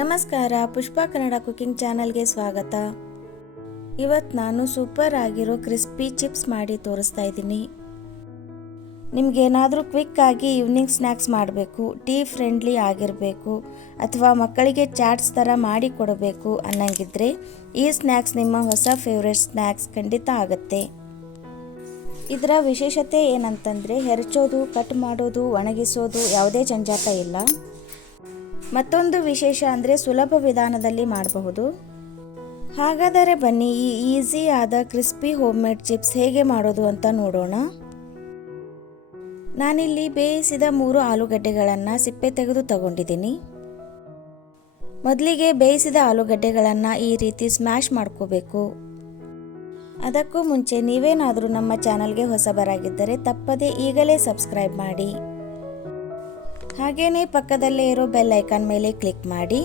ನಮಸ್ಕಾರ, ಪುಷ್ಪ ಕನ್ನಡ ಕುಕಿಂಗ್ ಚಾನಲ್ಗೆ ಸ್ವಾಗತ. ಇವತ್ತು ನಾನು ಸೂಪರ್ ಆಗಿರೋ ಕ್ರಿಸ್ಪಿ ಚಿಪ್ಸ್ ಮಾಡಿ ತೋರಿಸ್ತಾ ಇದ್ದೀನಿ. ನಿಮಗೇನಾದರೂ ಆಗಿ ಈವ್ನಿಂಗ್ ಸ್ನ್ಯಾಕ್ಸ್ ಮಾಡಬೇಕು, ಟೀ ಫ್ರೆಂಡ್ಲಿ ಆಗಿರಬೇಕು, ಅಥವಾ ಮಕ್ಕಳಿಗೆ ಚಾಟ್ಸ್ ಥರ ಮಾಡಿ ಕೊಡಬೇಕು ಅನ್ನಂಗಿದ್ರೆ ಈ ಸ್ನ್ಯಾಕ್ಸ್ ನಿಮ್ಮ ಹೊಸ ಫೇವ್ರೆಟ್ ಸ್ನ್ಯಾಕ್ಸ್ ಖಂಡಿತ ಆಗುತ್ತೆ. ಇದರ ವಿಶೇಷತೆ ಏನಂತಂದರೆ ಹೆರಚೋದು, ಕಟ್ ಮಾಡೋದು, ಒಣಗಿಸೋದು ಯಾವುದೇ ಜಂಜಾಟ ಇಲ್ಲ. ಮತ್ತೊಂದು ವಿಶೇಷ ಅಂದರೆ ಸುಲಭ ವಿಧಾನದಲ್ಲಿ ಮಾಡಬಹುದು. ಹಾಗಾದರೆ ಬನ್ನಿ, ಈ ಈಸಿ ಆದ ಕ್ರಿಸ್ಪಿ ಹೋಮ್ಮೇಡ್ ಚಿಪ್ಸ್ ಹೇಗೆ ಮಾಡೋದು ಅಂತ ನೋಡೋಣ. ನಾನಿಲ್ಲಿ ಬೇಯಿಸಿದ ಮೂರು ಆಲೂಗಡ್ಡೆಗಳನ್ನು ಸಿಪ್ಪೆ ತೆಗೆದು ತಗೊಂಡಿದ್ದೀನಿ. ಮೊದಲಿಗೆ ಬೇಯಿಸಿದ ಆಲೂಗಡ್ಡೆಗಳನ್ನು ಈ ರೀತಿ ಸ್ಮ್ಯಾಶ್ ಮಾಡ್ಕೋಬೇಕು. ಅದಕ್ಕೂ ಮುಂಚೆ ನೀವೇನಾದರೂ ನಮ್ಮ ಚಾನಲ್ಗೆ ಹೊಸಬರಾಗಿದ್ದರೆ ತಪ್ಪದೇ ಈಗಲೇ ಸಬ್ಸ್ಕ್ರೈಬ್ ಮಾಡಿ. ಹಾಗೇನೇ ಪಕ್ಕದಲ್ಲೇ ಇರೋ ಬೆಲ್ ಐಕಾನ್ ಮೇಲೆ ಕ್ಲಿಕ್ ಮಾಡಿ.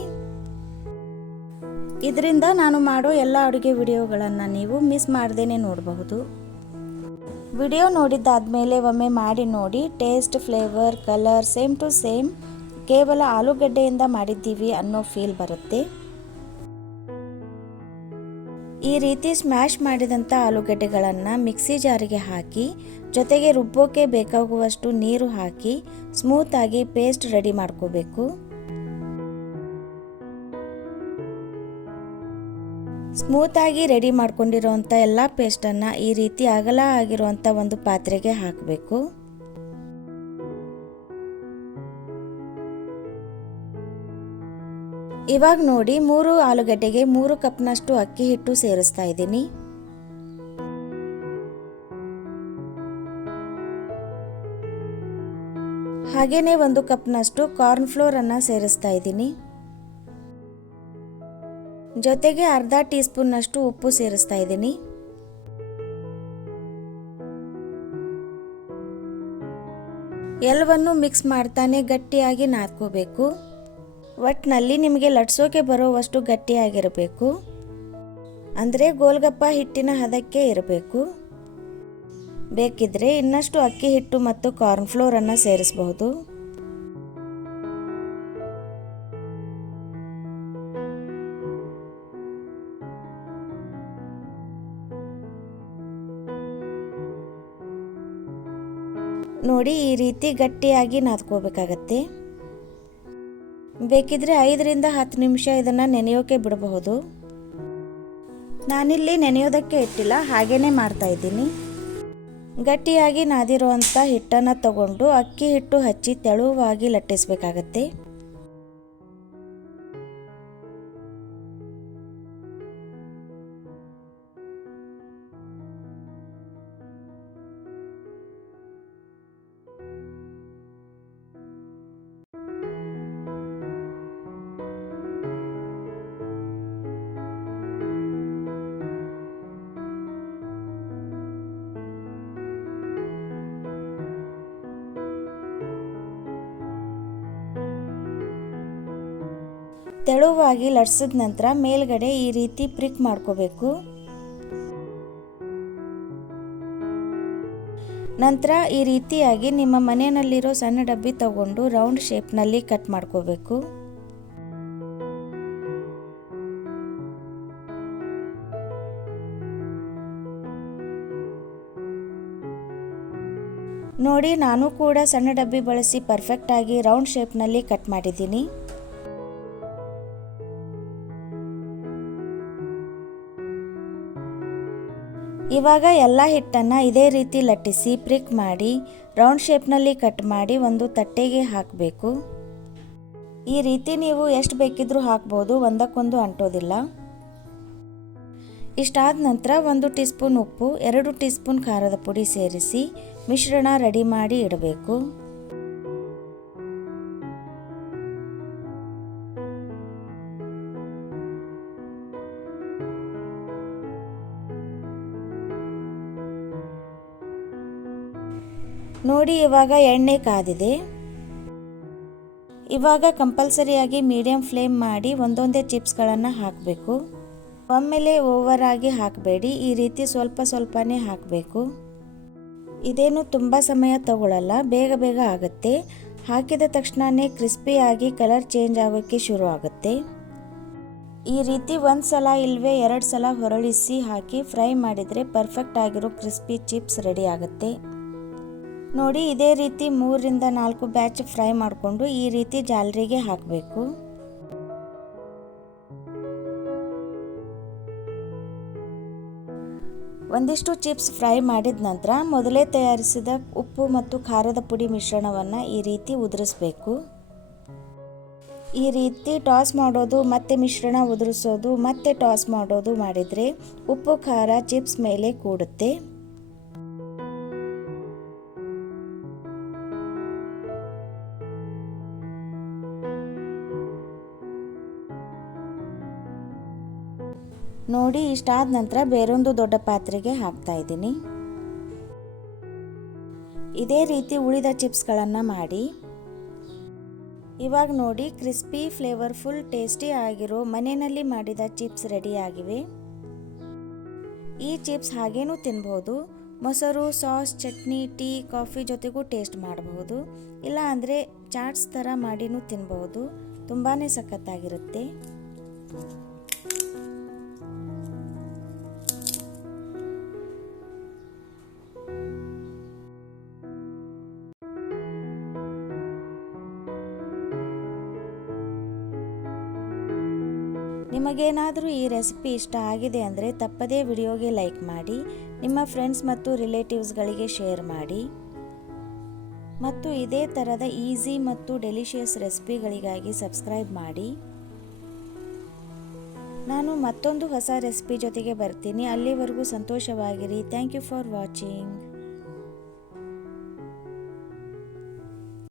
ಇದರಿಂದ ನಾನು ಮಾಡೋ ಎಲ್ಲ ಅಡುಗೆ ವಿಡಿಯೋಗಳನ್ನು ನೀವು ಮಿಸ್ ಮಾಡ್ದೇ ನೋಡಬಹುದು. ವಿಡಿಯೋ ನೋಡಿದ್ದಾದ್ಮೇಲೆ ಒಮ್ಮೆ ಮಾಡಿ ನೋಡಿ taste flavour colour same to same ಕೇವಲ ಆಲೂಗಡ್ಡೆಯಿಂದ ಮಾಡಿದ್ದೀವಿ ಅನ್ನೋ ಫೀಲ್ ಬರುತ್ತೆ. ಈ ರೀತಿ ಸ್ಮ್ಯಾಶ್ ಮಾಡಿದಂಥ ಆಲೂಗಡ್ಡೆಗಳನ್ನು ಮಿಕ್ಸಿ ಜಾರಿಗೆ ಹಾಕಿ, ಜೊತೆಗೆ ರುಬ್ಬೋಕೆ ಬೇಕಾಗುವಷ್ಟು ನೀರು ಹಾಕಿ ಸ್ಮೂತಾಗಿ ಪೇಸ್ಟ್ ರೆಡಿ ಮಾಡ್ಕೋಬೇಕು. ಸ್ಮೂತಾಗಿ ರೆಡಿ ಮಾಡ್ಕೊಂಡಿರೋವಂಥ ಎಲ್ಲ ಪೇಸ್ಟನ್ನು ಈ ರೀತಿ ಅಗಲ ಆಗಿರುವಂಥ ಒಂದು ಪಾತ್ರೆಗೆ ಹಾಕಬೇಕು. ಇವಾಗ ನೋಡಿ ಮೂರು ಆಲೂಗಡ್ಡೆಗೆ ಮೂರು ಕಪ್ನಷ್ಟು ಅಕ್ಕಿ ಹಿಟ್ಟು ಸೇರಿಸ್ತಾ ಇದ್ದೀನಿ. ಹಾಗೇನೆ ಒಂದು ಕಪ್ನಷ್ಟು ಕಾರ್ನ್ ಫ್ಲೋರ್ ಅನ್ನ ಸೇರಿಸ್ತಾ ಇದ್ದೀನಿ. ಜೊತೆಗೆ ಅರ್ಧ ಟೀ ಸ್ಪೂನ್ನಷ್ಟು ಉಪ್ಪು ಸೇರಿಸ್ತಾ ಇದ್ದೀನಿ. ಎಲ್ಲವನ್ನು ಮಿಕ್ಸ್ ಮಾಡ್ತಾನೆ ಗಟ್ಟಿಯಾಗಿ ನಾದ್ಕೋಬೇಕು. ಒಟ್ಟಿನಲ್ಲಿ ನಿಮಗೆ ಲಟ್ಸೋಕೆ ಬರೋವಷ್ಟು ಗಟ್ಟಿಯಾಗಿರಬೇಕು. ಅಂದರೆ ಗೋಲ್ಗಪ್ಪ ಹಿಟ್ಟಿನ ಹದಕ್ಕೆ ಇರಬೇಕು. ಬೇಕಿದ್ರೆ ಇನ್ನಷ್ಟು ಅಕ್ಕಿ ಹಿಟ್ಟು ಮತ್ತು ಕಾರ್ನ್ ಫ್ಲೋರನ್ನು ಸೇರಿಸಬಹುದು. ನೋಡಿ ಈ ರೀತಿ ಗಟ್ಟಿಯಾಗಿ ನಾದ್ಕೋಬೇಕಾಗತ್ತೆ. ಬೇಕಿದ್ರೆ ಐದರಿಂದ ಹತ್ತು ನಿಮಿಷ ಇದನ್ನು ನೆನೆಯೋಕೆ ಬಿಡಬಹುದು. ನಾನಿಲ್ಲಿ ನೆನೆಯೋದಕ್ಕೆ ಇಟ್ಟಿಲ್ಲ ಹಾಗೇ ಮಾಡ್ತಾ ಇದ್ದೀನಿ. ಗಟ್ಟಿಯಾಗಿ ನಾದಿರುವಂಥ ಹಿಟ್ಟನ್ನು ತಗೊಂಡು ಅಕ್ಕಿ ಹಿಟ್ಟು ಹಚ್ಚಿ ತೆಳುವಾಗಿ ಲಟ್ಟಿಸಬೇಕಾಗತ್ತೆ. ತೆಳುವಾಗಿ ಲಟ್ಸಿದ ನಂತರ ಮೇಲ್ಗಡೆ ಈ ರೀತಿ ಪ್ರಿಕ್ ಮಾಡ್ಕೋಬೇಕು. ನಂತರ ಈ ರೀತಿಯಾಗಿ ನಿಮ್ಮ ಮನೆಯಲ್ಲಿರೋ ಸಣ್ಣ ಡಬ್ಬಿ ತಗೊಂಡು ರೌಂಡ್ ಶೇಪ್ನಲ್ಲಿ ಕಟ್ ಮಾಡ್ಕೋಬೇಕು. ನೋಡಿ, ನಾನು ಕೂಡ ಸಣ್ಣ ಡಬ್ಬಿ ಬಳಸಿ ಪರ್ಫೆಕ್ಟಾಗಿ ರೌಂಡ್ ಶೇಪ್ನಲ್ಲಿ ಕಟ್ ಮಾಡಿದ್ದೀನಿ. ಇವಾಗ ಎಲ್ಲ ಹಿಟ್ಟನ್ನು ಇದೇ ರೀತಿ ಲಟ್ಟಿಸಿ ಪ್ರಿಕ್ ಮಾಡಿ, ರೌಂಡ್ ಶೇಪ್ನಲ್ಲಿ ಕಟ್ ಮಾಡಿ ಒಂದು ತಟ್ಟೆಗೆ ಹಾಕಬೇಕು. ಈ ರೀತಿ ನೀವು ಎಷ್ಟು ಬೇಕಿದ್ರೂ ಹಾಕ್ಬೋದು, ಒಂದಕ್ಕೊಂದು ಅಂಟೋದಿಲ್ಲ. ಇಷ್ಟಾದ ನಂತರ ಒಂದು ಟೀ ಸ್ಪೂನ್ ಉಪ್ಪು, ಎರಡು ಟೀ ಸ್ಪೂನ್ ಖಾರದ ಪುಡಿ ಸೇರಿಸಿ, ಮಿಶ್ರಣ ರೆಡಿ ಮಾಡಿ ಇಡಬೇಕು. ನೋಡಿ ಇವಾಗ ಎಣ್ಣೆ ಕಾದಿದೆ. ಇವಾಗ ಕಂಪಲ್ಸರಿಯಾಗಿ ಮೀಡಿಯಂ ಫ್ಲೇಮ್ ಮಾಡಿ ಒಂದೊಂದೇ ಚಿಪ್ಸ್ಗಳನ್ನು ಹಾಕಬೇಕು. ಒಮ್ಮೆಲೆ ಓವರ್ ಆಗಿ ಹಾಕಬೇಡಿ. ಈ ರೀತಿ ಸ್ವಲ್ಪ ಸ್ವಲ್ಪನೇ ಹಾಕಬೇಕು. ಇದೇನು ತುಂಬ ಸಮಯ ತಗೊಳ್ಳಲ್ಲ ಬೇಗ ಬೇಗ ಆಗುತ್ತೆ. ಹಾಕಿದ ತಕ್ಷಣವೇ ಕ್ರಿಸ್ಪಿಯಾಗಿ ಕಲರ್ ಚೇಂಜ್ ಆಗೋಕ್ಕೆ ಶುರು ಆಗುತ್ತೆ. ಈ ರೀತಿ ಒಂದು ಸಲ ಇಲ್ವೇ ಎರಡು ಸಲ ಹೊರಳಿಸಿ ಹಾಕಿ ಫ್ರೈ ಮಾಡಿದರೆ ಪರ್ಫೆಕ್ಟ್ ಆಗಿರೋ ಕ್ರಿಸ್ಪಿ ಚಿಪ್ಸ್ ರೆಡಿ ಆಗುತ್ತೆ. ನೋಡಿ, ಇದೇ ರೀತಿ ಮೂರರಿಂದ ನಾಲ್ಕು ಬ್ಯಾಚ್ ಫ್ರೈ ಮಾಡಿಕೊಂಡು ಈ ರೀತಿ ಜಾಲರಿಗೆ ಹಾಕಬೇಕು. ಒಂದಿಷ್ಟು ಚಿಪ್ಸ್ ಫ್ರೈ ಮಾಡಿದ ನಂತರ ಮೊದಲೇ ತಯಾರಿಸಿದ ಉಪ್ಪು ಮತ್ತು ಖಾರದ ಪುಡಿ ಮಿಶ್ರಣವನ್ನು ಈ ರೀತಿ ಉದುರಿಸ್ಬೇಕು. ಈ ರೀತಿ ಟಾಸ್ ಮಾಡೋದು, ಮತ್ತೆ ಮಿಶ್ರಣ ಉದುರಿಸೋದು, ಮತ್ತೆ ಟಾಸ್ ಮಾಡೋದು ಮಾಡಿದರೆ ಉಪ್ಪು, ಖಾರ, ಚಿಪ್ಸ್ ಮೇಲೆ ಕೂಡುತ್ತೆ. ನೋಡಿ, ಇಷ್ಟಾದ ನಂತರ ಬೇರೊಂದು ದೊಡ್ಡ ಪಾತ್ರೆಗೆ ಹಾಕ್ತಾ ಇದ್ದೀನಿ. ಇದೇ ರೀತಿ ಉಳಿದ ಚಿಪ್ಸ್ಗಳನ್ನು ಮಾಡಿ. ಇವಾಗ ನೋಡಿ, ಕ್ರಿಸ್ಪಿ, ಫ್ಲೇವರ್ಫುಲ್, ಟೇಸ್ಟಿ ಆಗಿರೋ ಮನೆಯಲ್ಲಿ ಮಾಡಿದ ಚಿಪ್ಸ್ ರೆಡಿ ಆಗಿವೆ. ಈ ಚಿಪ್ಸ್ ಹಾಗೇನೂ ತಿನ್ಬೋದು ಮೊಸರು, ಸಾಸ್, ಚಟ್ನಿ, ಟೀ, ಕಾಫಿ ಜೊತೆಗೂ ಟೇಸ್ಟ್ ಮಾಡಬಹುದು. ಇಲ್ಲ ಅಂದರೆ ಚಾಟ್ಸ್ ಥರ ಮಾಡಿನೂ ತಿನ್ಬಹುದು. ತುಂಬಾ ಸಖತ್ತಾಗಿರುತ್ತೆ. ನಿಮಗೇನಾದರೂ ಈ ರೆಸಿಪಿ ಇಷ್ಟ ಆಗಿದೆ ಅಂದರೆ ತಪ್ಪದೇ ವಿಡಿಯೋಗೆ ಲೈಕ್ ಮಾಡಿ, ನಿಮ್ಮ ಫ್ರೆಂಡ್ಸ್ ಮತ್ತು ರಿಲೇಟಿವ್ಸ್ಗಳಿಗೆ ಶೇರ್ ಮಾಡಿ. ಮತ್ತು ಇದೇ ಥರದ ಈಸಿ ಮತ್ತು ಡೆಲಿಷಿಯಸ್ ರೆಸಿಪಿಗಳಿಗಾಗಿ ಸಬ್ಸ್ಕ್ರೈಬ್ ಮಾಡಿ. ನಾನು ಮತ್ತೊಂದು ಹೊಸ ರೆಸಿಪಿ ಜೊತೆಗೆ ಬರ್ತೀನಿ. ಅಲ್ಲಿವರೆಗೂ ಸಂತೋಷವಾಗಿರಿ. Thank you for watching.